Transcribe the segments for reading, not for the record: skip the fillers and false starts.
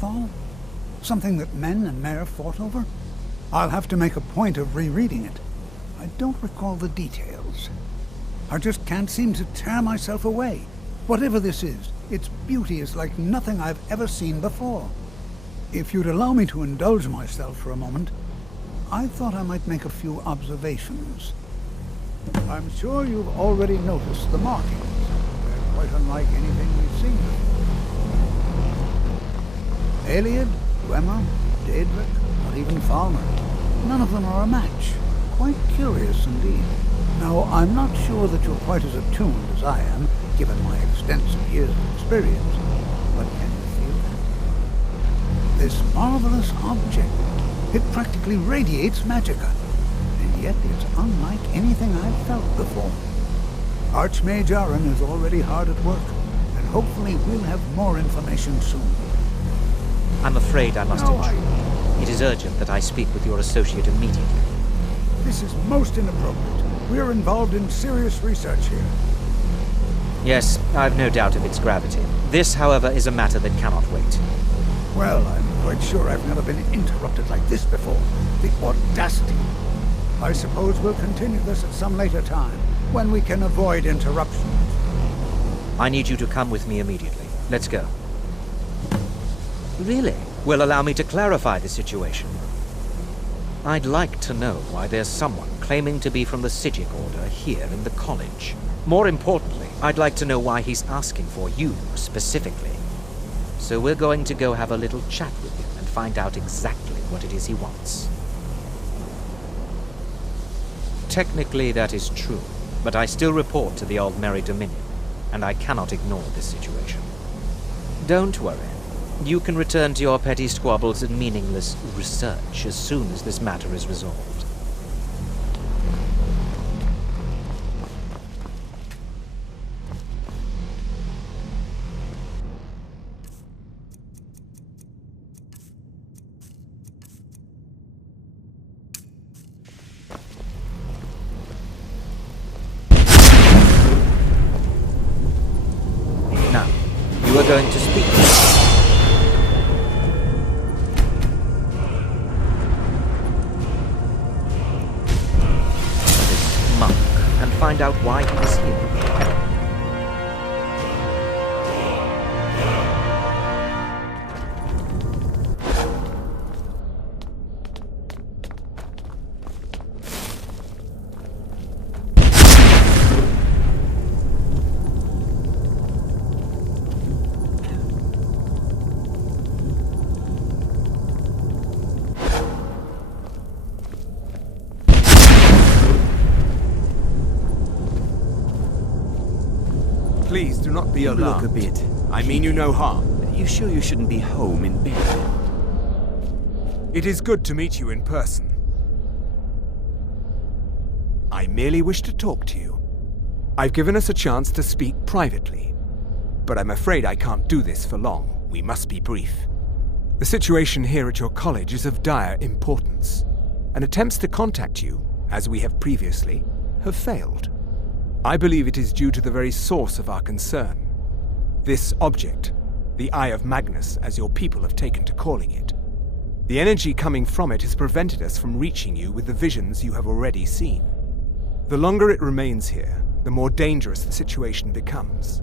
Neanderthal? Something that men and Mare fought over? I'll have to make a point of rereading it. I don't recall the details. I just can't seem to tear myself away. Whatever this is, its beauty is like nothing I've ever seen before. If you'd allow me to indulge myself for a moment, I thought I might make a few observations. I'm sure you've already noticed the markings. They're quite unlike anything we've seen before. Eliad, Dwemer, Daedric, or even Falmer. None of them are a match. Quite curious indeed. Now, I'm not sure that you're quite as attuned as I am, given my extensive years of experience, but can you feel that? This marvelous object, it practically radiates magicka, and yet it's unlike anything I've felt before. Archmage Aaron is already hard at work, and hopefully we'll have more information soon. I'm afraid I must intrude. It is urgent that I speak with your associate immediately. This is most inappropriate. We're involved in serious research here. Yes, I've no doubt of its gravity. This, however, is a matter that cannot wait. Well, I'm quite sure I've never been interrupted like this before. The audacity. I suppose we'll continue this at some later time, when we can avoid interruptions. I need you to come with me immediately. Let's go. Really? Will allow me to clarify the situation. I'd like to know why there's someone claiming to be from the Psijic Order here in the college. More importantly, I'd like to know why he's asking for you specifically. So we're going to go have a little chat with him and find out exactly what it is he wants. Technically that is true, but I still report to the Aldmeri Dominion, and I cannot ignore this situation. Don't worry. You can return to your petty squabbles and meaningless research as soon as this matter is resolved. Now, you are going to speak. Find out why he is here. Please do not be alarmed. Look a bit. I mean you no harm. Are you sure you shouldn't be home in bed? It is good to meet you in person. I merely wish to talk to you. I've given us a chance to speak privately, but I'm afraid I can't do this for long. We must be brief. The situation here at your college is of dire importance, and attempts to contact you, as we have previously, have failed. I believe it is due to the very source of our concern. This object, the Eye of Magnus, as your people have taken to calling it. The energy coming from it has prevented us from reaching you with the visions you have already seen. The longer it remains here, the more dangerous the situation becomes.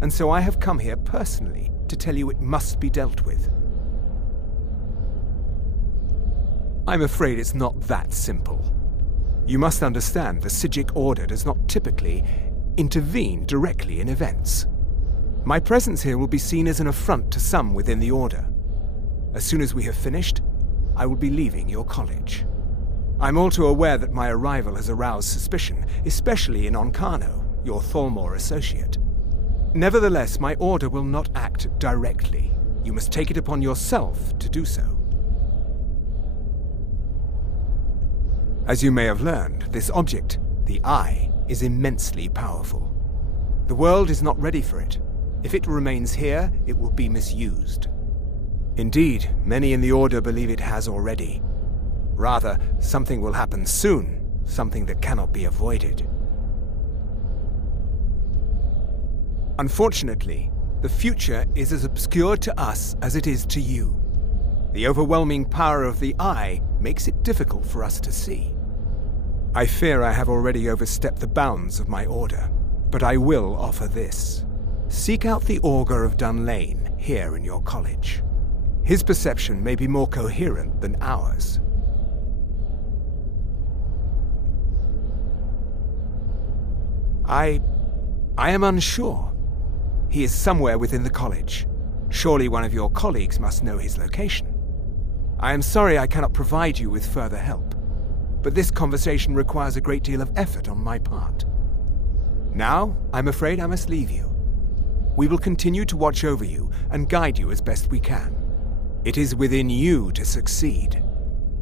And so I have come here personally to tell you it must be dealt with. I'm afraid it's not that simple. You must understand the Psijic Order does not typically intervene directly in events. My presence here will be seen as an affront to some within the Order. As soon as we have finished, I will be leaving your college. I'm all too aware that my arrival has aroused suspicion, especially in Onkano, your Thalmor associate. Nevertheless, my Order will not act directly. You must take it upon yourself to do so. As you may have learned, this object, the Eye, is immensely powerful. The world is not ready for it. If it remains here, it will be misused. Indeed, many in the Order believe it has already. Rather, something will happen soon, something that cannot be avoided. Unfortunately, The future is as obscure to us as it is to you. The overwhelming power of the Eye makes it difficult for us to see. I fear I have already overstepped the bounds of my order, but I will offer this. Seek out the Augur of Dunlane here in your college. His perception may be more coherent than ours. I am unsure. He is somewhere within the college. Surely one of your colleagues must know his location. I am sorry I cannot provide you with further help, but this conversation requires a great deal of effort on my part. Now, I'm afraid I must leave you. We will continue to watch over you and guide you as best we can. It is within you to succeed.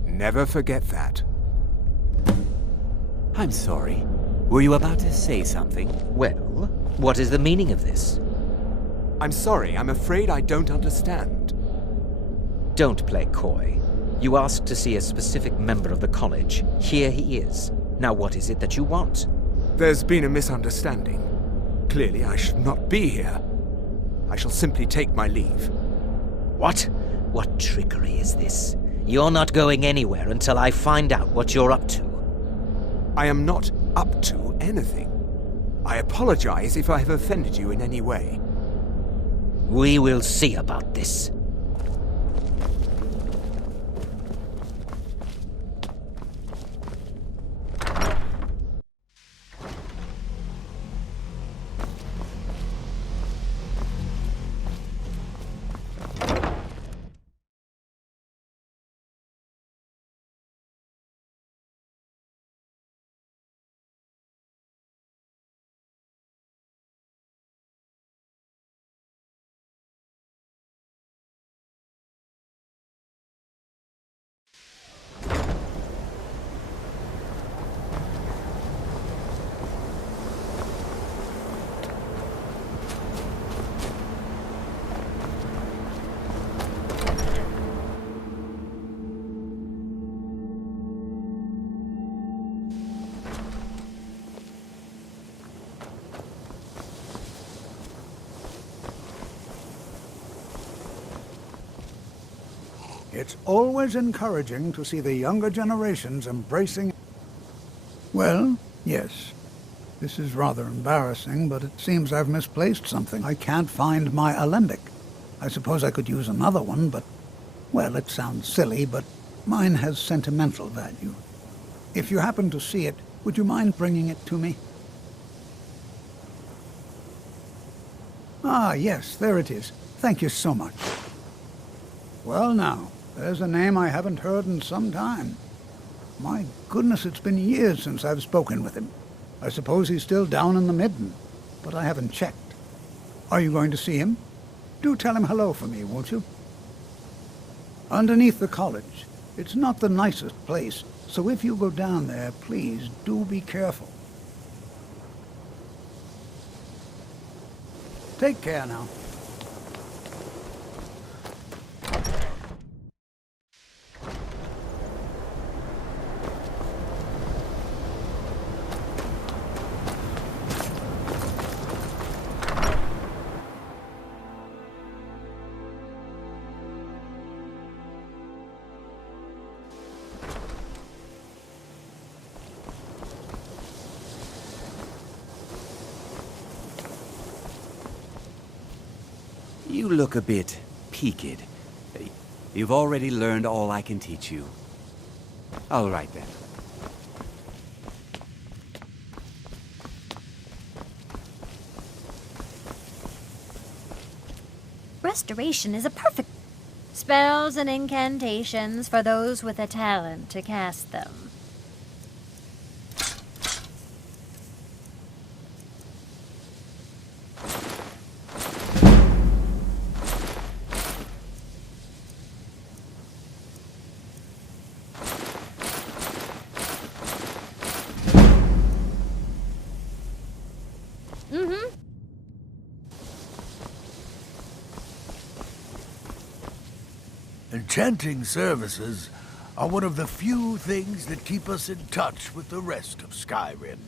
Never forget that. I'm sorry. Were you about to say something? Well, what is the meaning of this? I'm sorry, I'm afraid I don't understand. Don't play coy. You asked to see a specific member of the college. Here he is. Now what is it that you want? There's been a misunderstanding. Clearly I should not be here. I shall simply take my leave. What? What trickery is this? You're not going anywhere until I find out what you're up to. I am not up to anything. I apologize if I have offended you in any way. We will see about this. It's always encouraging to see the younger generations embracing... Well, yes. This is rather embarrassing, but it seems I've misplaced something. I can't find my alembic. I suppose I could use another one, but... Well, it sounds silly, but mine has sentimental value. If you happen to see it, would you mind bringing it to me? Ah, yes, there it is. Thank you so much. Well now, there's a name I haven't heard in some time. My goodness, it's been years since I've spoken with him. I suppose he's still down in the Midden, but I haven't checked. Are you going to see him? Do tell him hello for me, won't you? Underneath the college. It's not the nicest place, so if you go down there, please do be careful. Take care now. You look a bit peaked. You've already learned all I can teach you. All right then. Restoration is a perfect... Spells and incantations for those with a talent to cast them. Enchanting services are one of the few things that keep us in touch with the rest of Skyrim.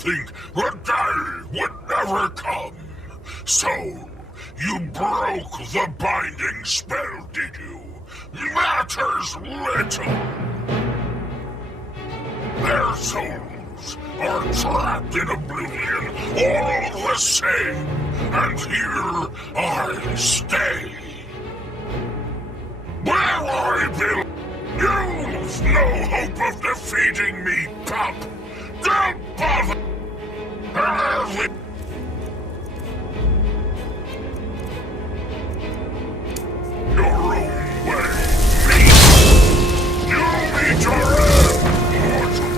think the day would never come. So, you broke the binding spell, did you? Matters little. Their souls are trapped in oblivion all the same, and here I stay. Where I belong, you've no hope of defeating me, pup. Don't bother. Your own way, me. You meet your end, mortal.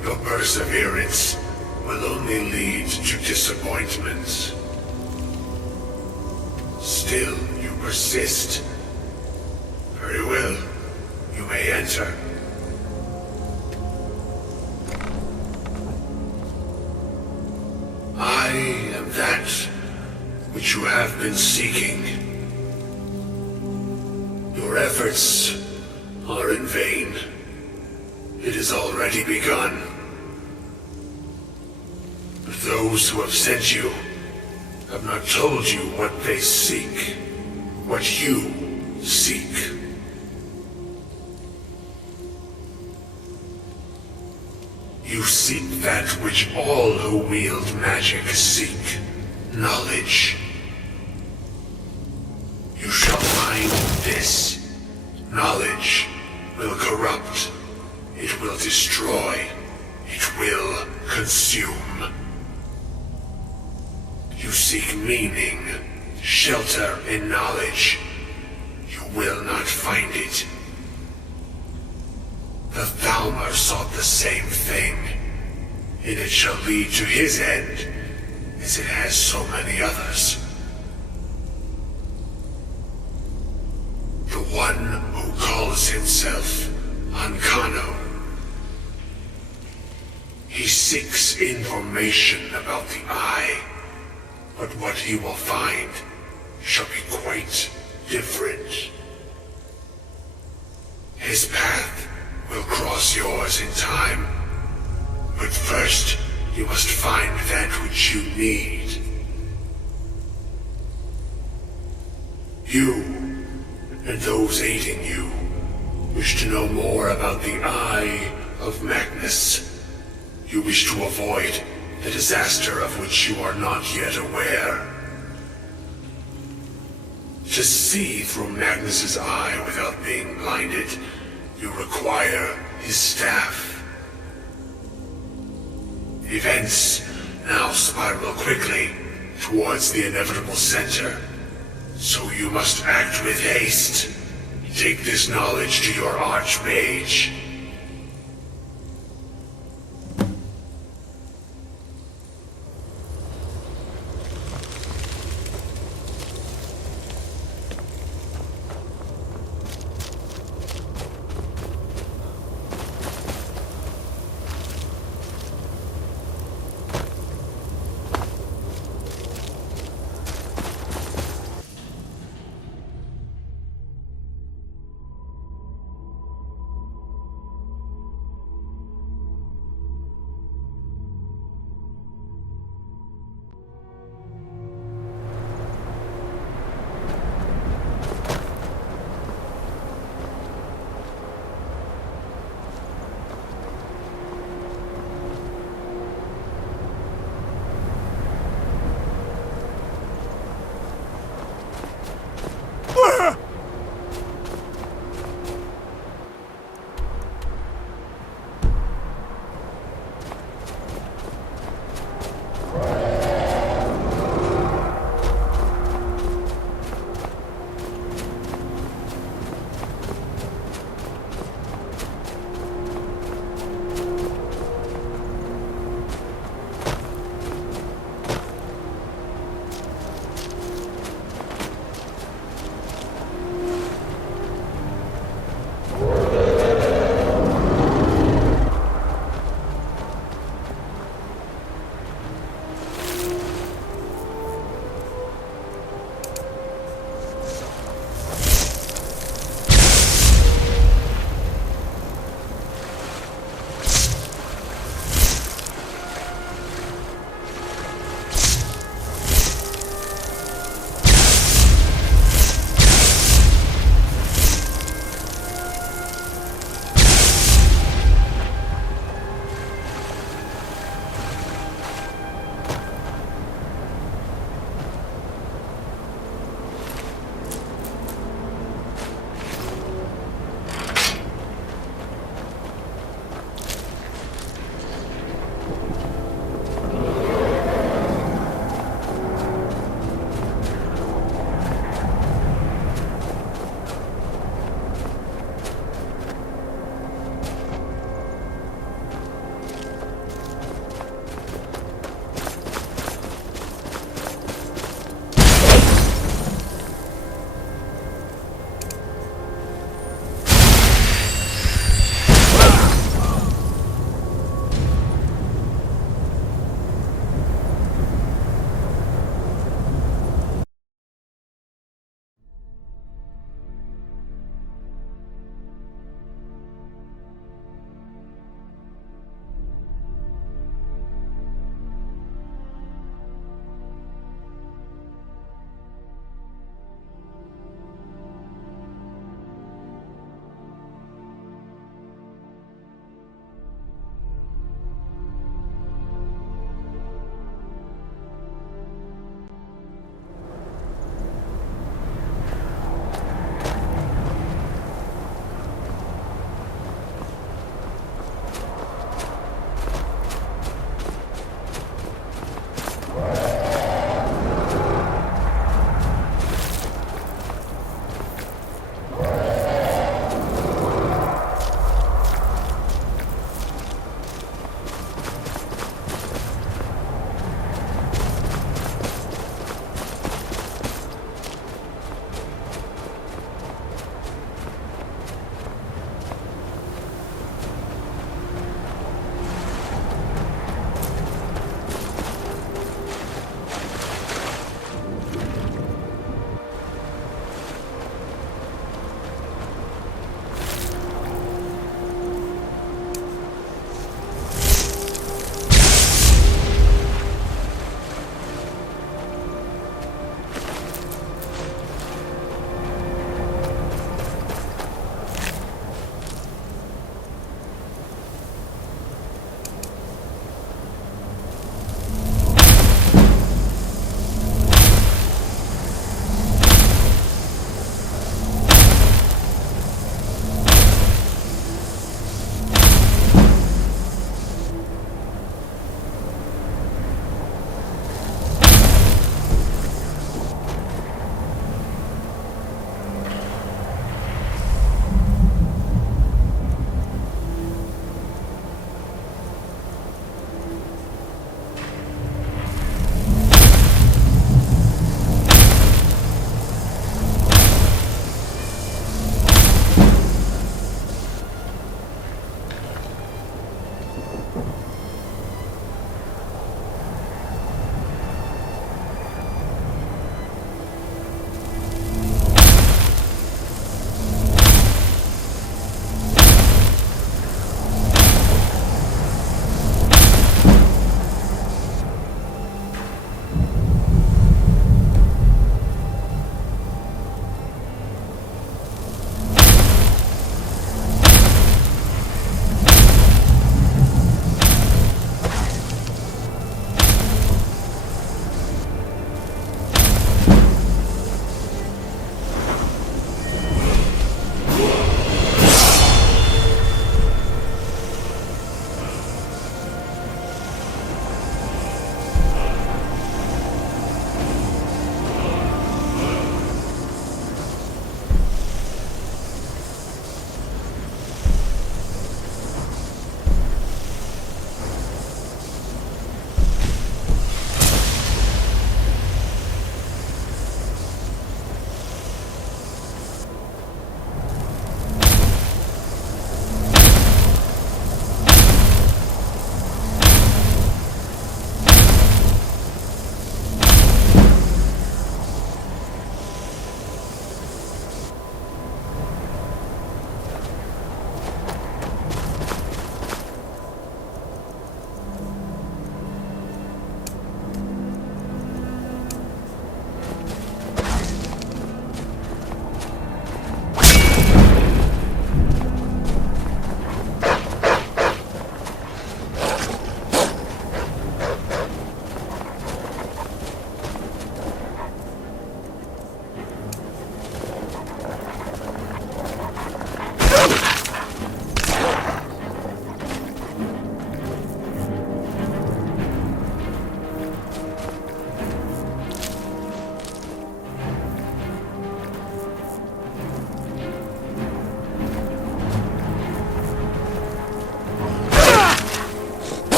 Your perseverance will only lead to disappointments. Still, you persist. Very well. You may enter. I am that which you have been seeking. Your efforts are in vain. It has already begun. But those who have sent you have not told you what they seek, what you seek. You seek that which all who wield magic seek, knowledge. You shall find this. Knowledge will corrupt. It will destroy. It will consume. You seek meaning, shelter in knowledge. You will not find it. The Thalmor sought the same thing, and it shall lead to his end, as it has so many others. The one who calls himself Ancano. He seeks information about the Eye, but what he will find shall be quite different. His path will cross yours in time, but first you must find that which you need. You, and those aiding you, wish to know more about the Eye of Magnus. You wish to avoid the disaster of which you are not yet aware. To see through Magnus's eye without being blinded, you require his staff. Events now spiral quickly towards the inevitable center, so you must act with haste. Take this knowledge to your Archmage.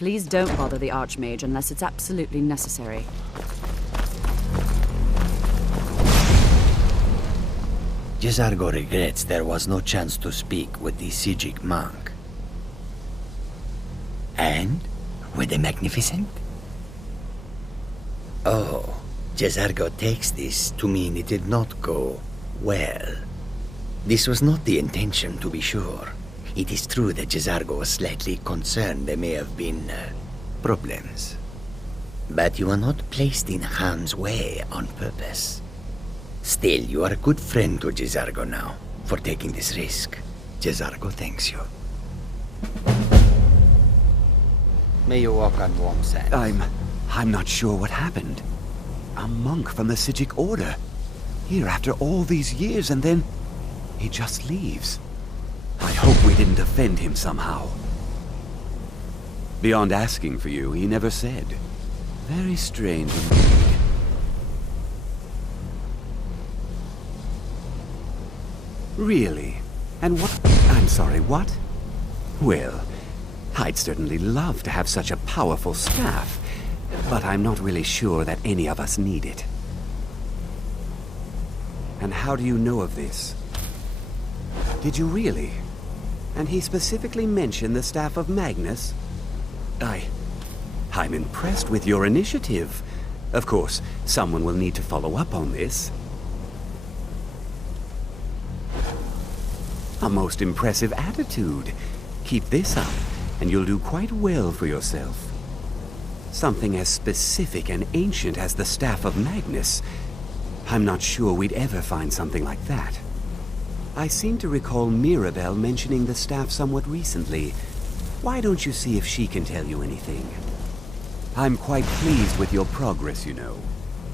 Please don't bother the Archmage unless it's absolutely necessary. Jezargo regrets there was no chance to speak with the Sijic monk. And? Were they magnificent? Oh, Jezargo takes this to mean it did not go well. This was not the intention, to be sure. It is true that Jezargo was slightly concerned there may have been problems. But you are not placed in harm's way on purpose. Still, you are a good friend to Jezargo now, for taking this risk. Jezargo thanks you. May you walk on warm sands. I'm not sure what happened. A monk from the Sijic Order. Here after all these years, and then he just leaves. I hope we didn't offend him somehow. Beyond asking for you, he never said. Very strange indeed. Really? And what? I'm sorry, what? Well, I'd certainly love to have such a powerful staff, but I'm not really sure that any of us need it. And how do you know of this? Did you really? And he specifically mentioned the staff of Magnus? I'm impressed with your initiative. Of course, someone will need to follow up on this. A most impressive attitude. Keep this up, and you'll do quite well for yourself. Something as specific and ancient as the Staff of Magnus. I'm not sure we'd ever find something like that. I seem to recall Mirabelle mentioning the staff somewhat recently. Why don't you see if she can tell you anything? I'm quite pleased with your progress, you know.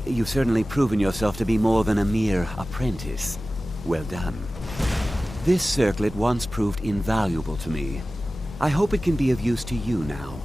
You've certainly proven yourself to be more than a mere apprentice. Well done. This circlet once proved invaluable to me. I hope it can be of use to you now.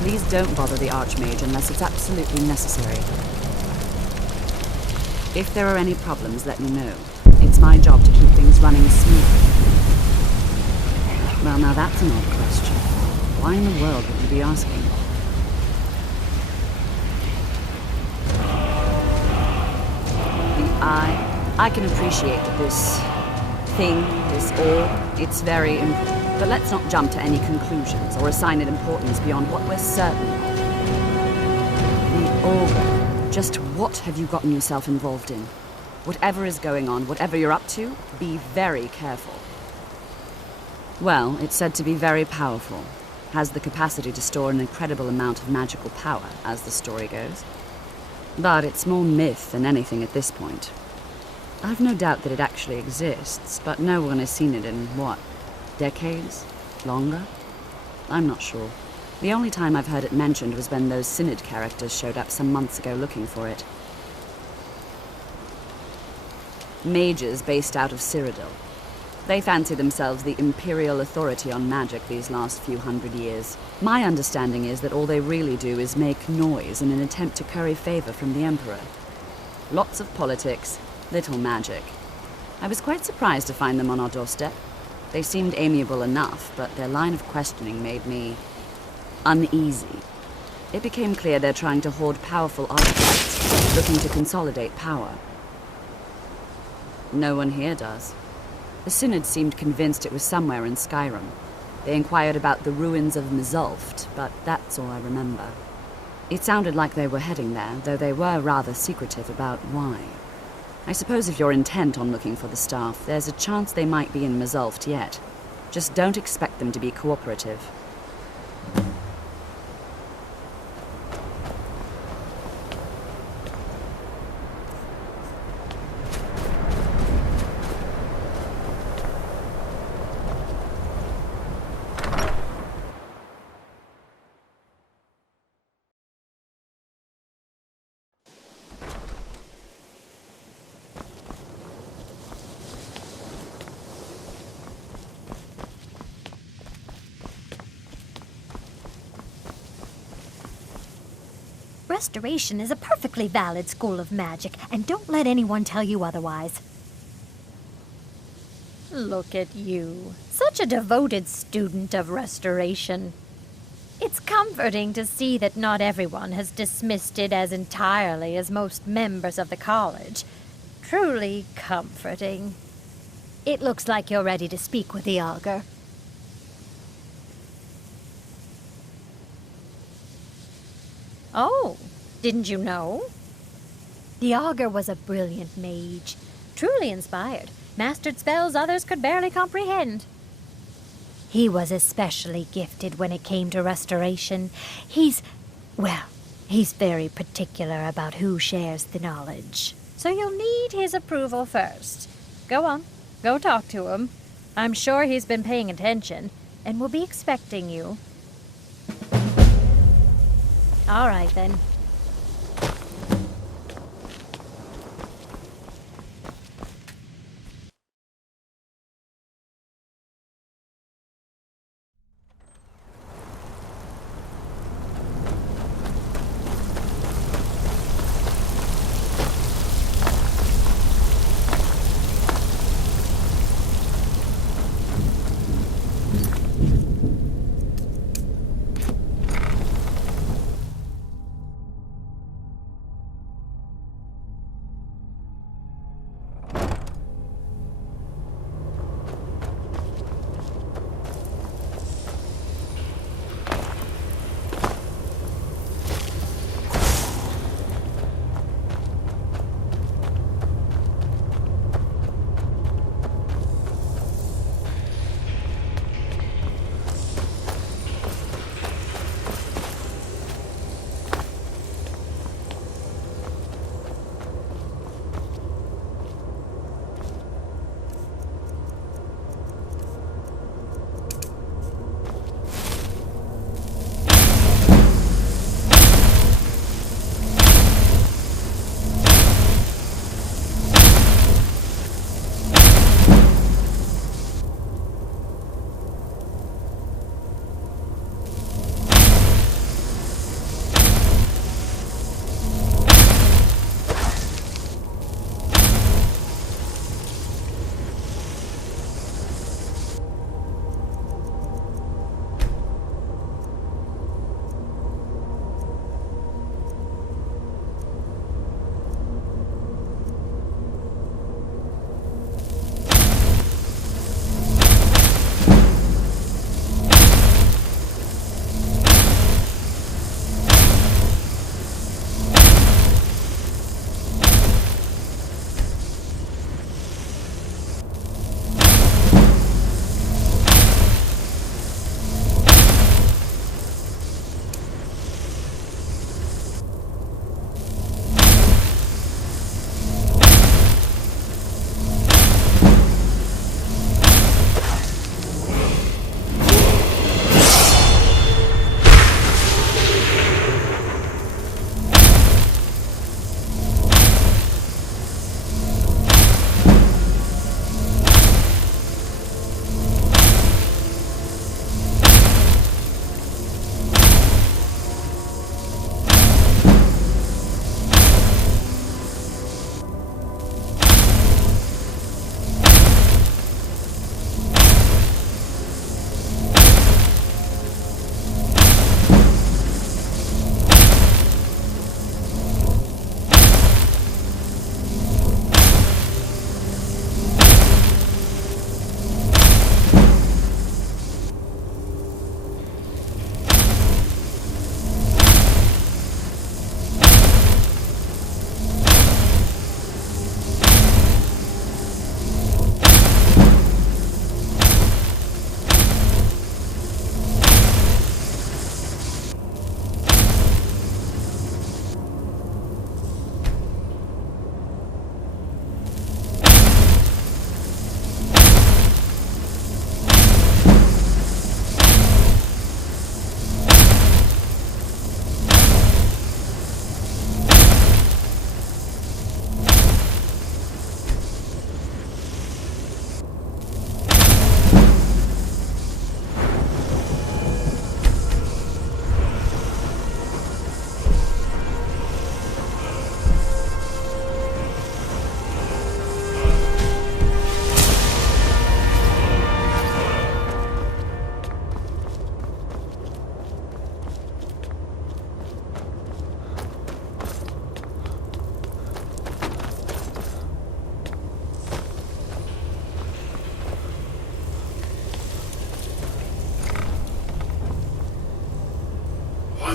Please don't bother the Archmage unless it's absolutely necessary. If there are any problems, let me know. It's my job to keep things running smoothly. Well, now that's an odd question. Why in the world would you be asking? I can appreciate that this thing, this orb, it's very important. But let's not jump to any conclusions or assign it importance beyond what we're certain of. The orb. Just what have you gotten yourself involved in? Whatever is going on, whatever you're up to, be very careful. Well, it's said to be very powerful. Has the capacity to store an incredible amount of magical power, as the story goes. But it's more myth than anything at this point. I've no doubt that it actually exists, but no one has seen it in, what, decades? Longer? I'm not sure. The only time I've heard it mentioned was when those Synod characters showed up some months ago looking for it. Mages based out of Cyrodiil. They fancy themselves the imperial authority on magic these last few hundred years. My understanding is that all they really do is make noise in an attempt to curry favor from the Emperor. Lots of politics, little magic. I was quite surprised to find them on our doorstep. They seemed amiable enough, but their line of questioning made me uneasy. It became clear they're trying to hoard powerful artifacts, looking to consolidate power. No one here does. The Synod seemed convinced it was somewhere in Skyrim. They inquired about the ruins of Mizulft, but that's all I remember. It sounded like they were heading there, though they were rather secretive about why. I suppose if you're intent on looking for the staff, there's a chance they might be in Mizulft yet. Just don't expect them to be cooperative. Restoration is a perfectly valid school of magic, and don't let anyone tell you otherwise. Look at you. Such a devoted student of restoration. It's comforting to see that not everyone has dismissed it as entirely as most members of the college. Truly comforting. It looks like you're ready to speak with the Augur. Oh, didn't you know? The Augur was a brilliant mage, truly inspired, mastered spells others could barely comprehend. He was especially gifted when it came to restoration. He's very particular about who shares the knowledge. So you'll need his approval first. Go on, go talk to him. I'm sure he's been paying attention and will be expecting you. All right, then.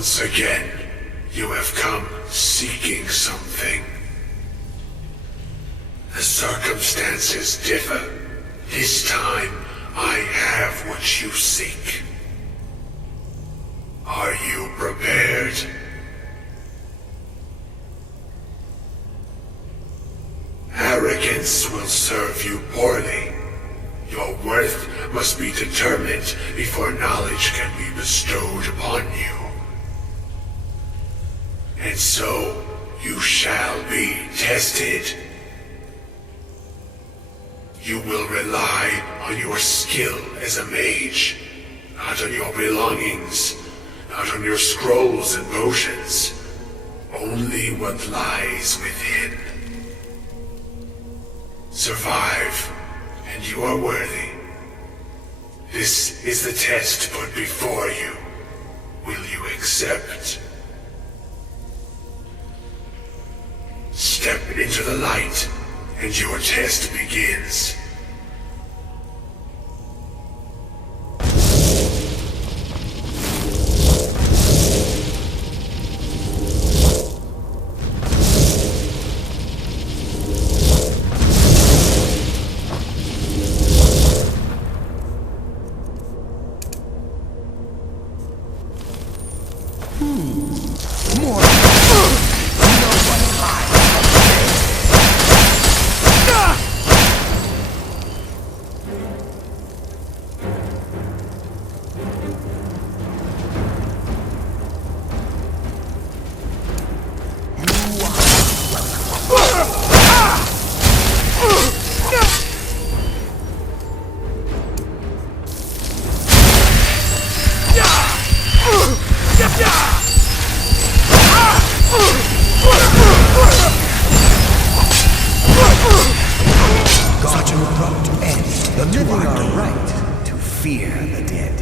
Once again, you have come seeking something. The circumstances differ. This time, I have what you seek. Are you prepared? Arrogance will serve you poorly. Your worth must be determined before knowledge can be bestowed upon you. And so, you shall be tested. You will rely on your skill as a mage, not on your belongings, not on your scrolls and potions, only what lies within. Survive, and you are worthy. This is the test put before you. Will you accept? Step into the light, and your test begins. Such an abrupt end. The living are right to fear the dead.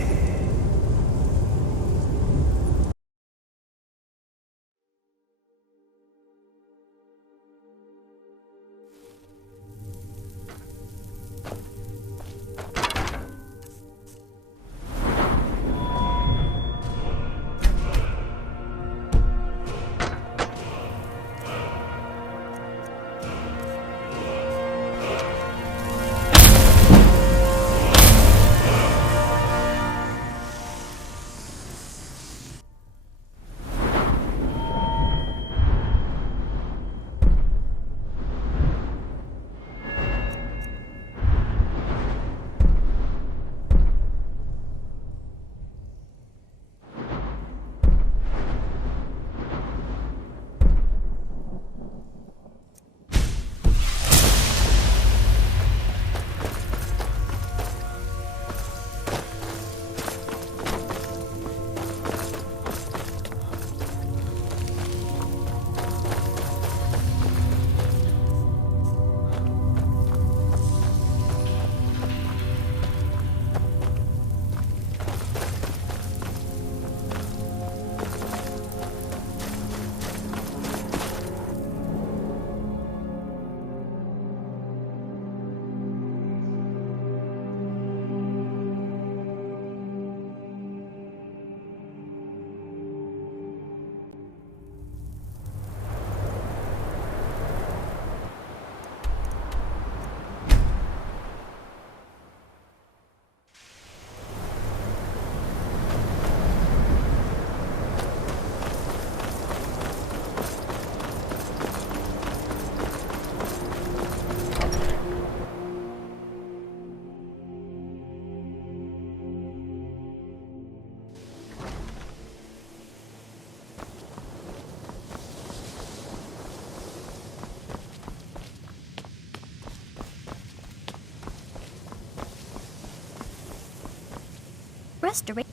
Restoration.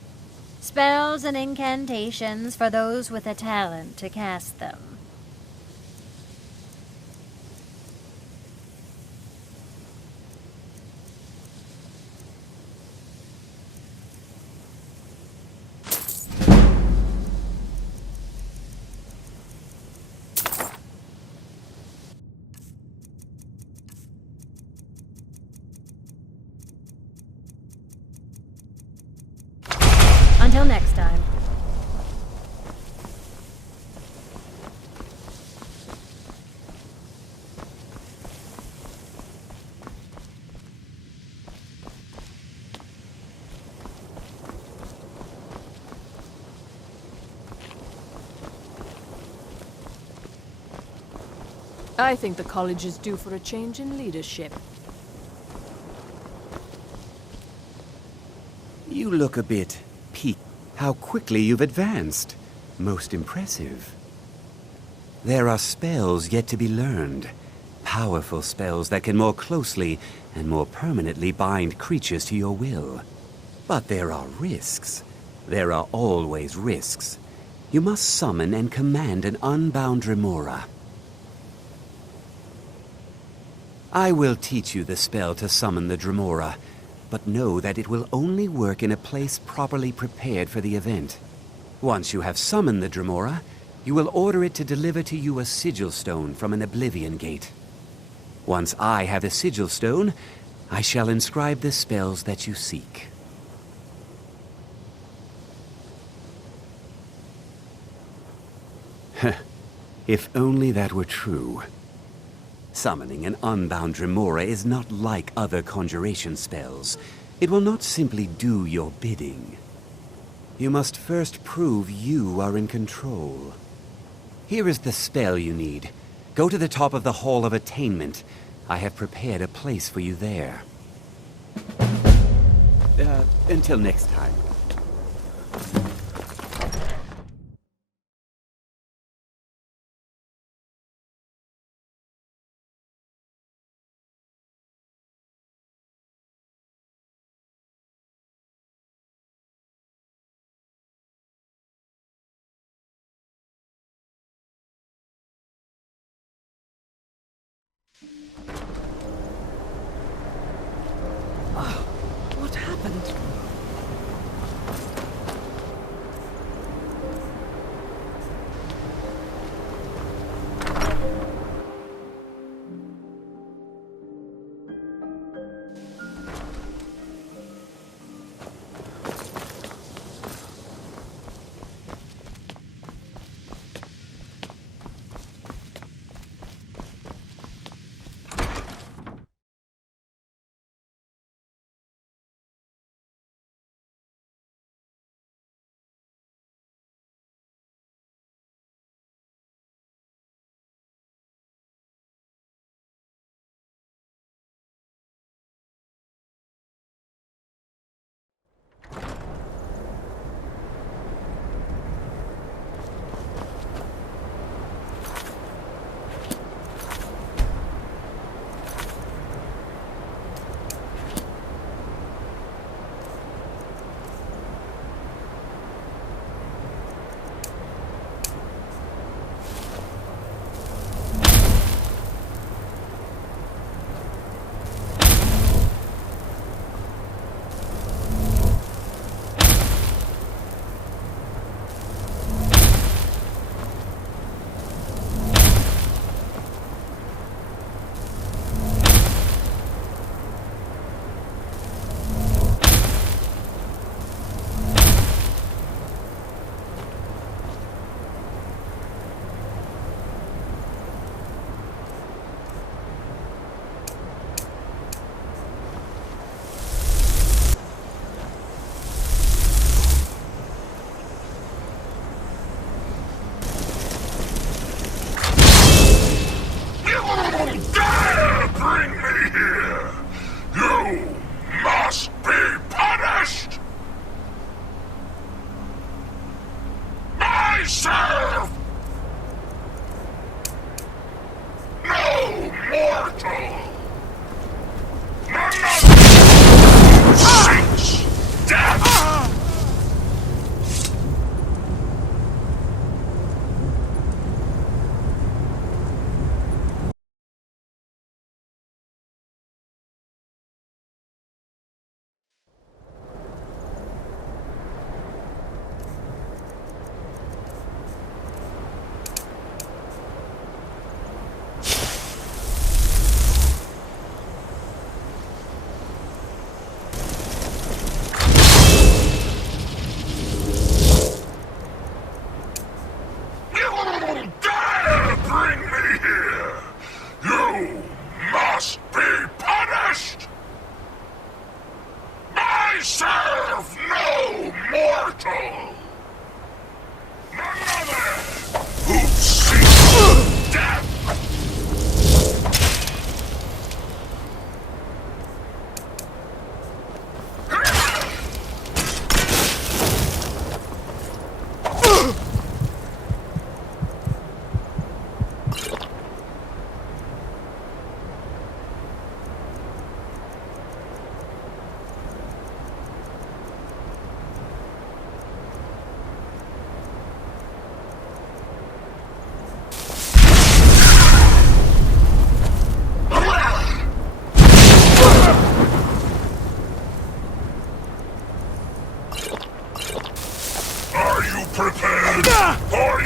Spells and incantations for those with a talent to cast them. Until next time. I think the college is due for a change in leadership. You look a bit peaked. How quickly you've advanced. Most impressive. There are spells yet to be learned. Powerful spells that can more closely and more permanently bind creatures to your will. But there are risks. There are always risks. You must summon and command an unbound remora. I will teach you the spell to summon the Dremora, but know that it will only work in a place properly prepared for the event. Once you have summoned the Dremora, you will order it to deliver to you a sigil stone from an Oblivion Gate. Once I have the sigil stone, I shall inscribe the spells that you seek. If only that were true. Summoning an unbound Remora is not like other conjuration spells. It will not simply do your bidding. You must first prove you are in control. Here is the spell you need. Go to the top of the Hall of Attainment. I have prepared a place for you there. Until next time. What happened? prepared for